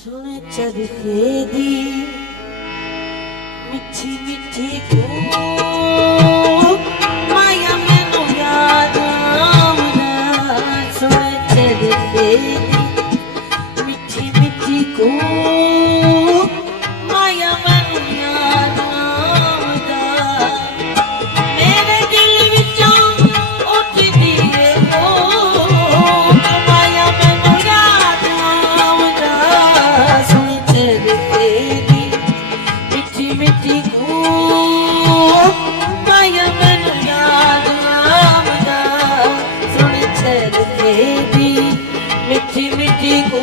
सुन चरखे दी मिठी मिठी को माया मैनू याद आउंदा। सुन चरखे दी मिठी मिठी को माया मैनू याद आउंदा। मेरे दिल विचों उठदी है ओ माया मैनू याद आउंदा। सुन चरखे दी मिठी मिठी को माया मैनू याद आउंदा। सुन चरखे दी मिठी मिठी को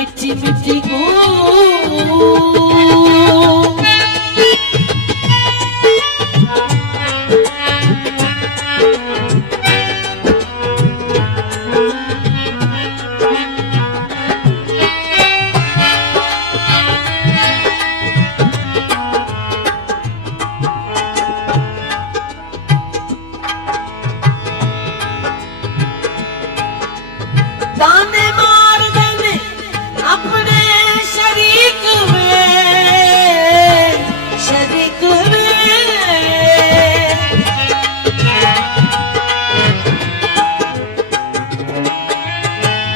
मिठी मिठी को ताने मार देने अपने शरीक में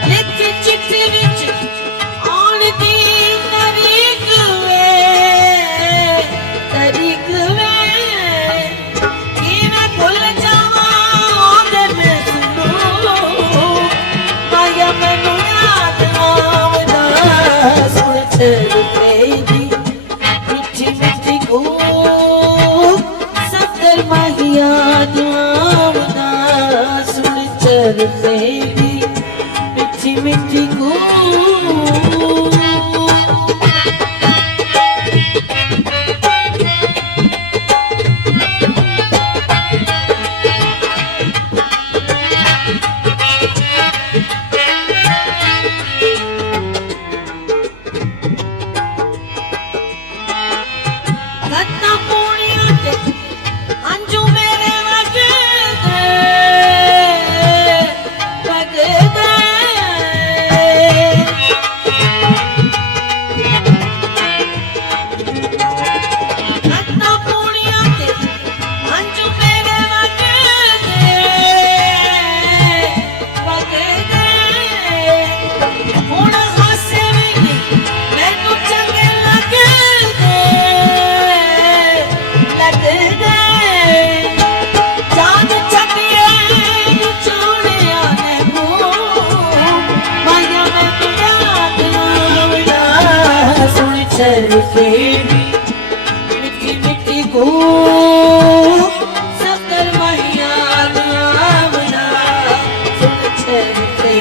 लिखी चिट्ठी विच आउण दी तरीक में किवें भुल जावां ओदे मैं सुनूं माया मैनू याद आउंदा। सुन चरखे दी मिठी मिठी को सफर माही याद आउंदा। सुन चरखे दी मिठी मिठी को मिठी मिठी को सफर माही याद आउंदा। सुन चरखे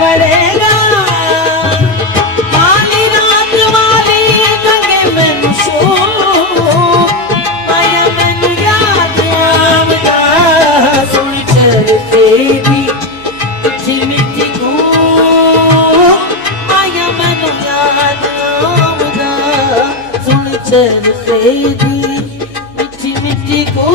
पड़ेगा वाली रात वाली तंगे मैनू शो माया मैनू याद आवदा सुन चरते दी मिठी मिठी गू माया मैनू याद आवदा सुन चरते दी मिठी मिठी गू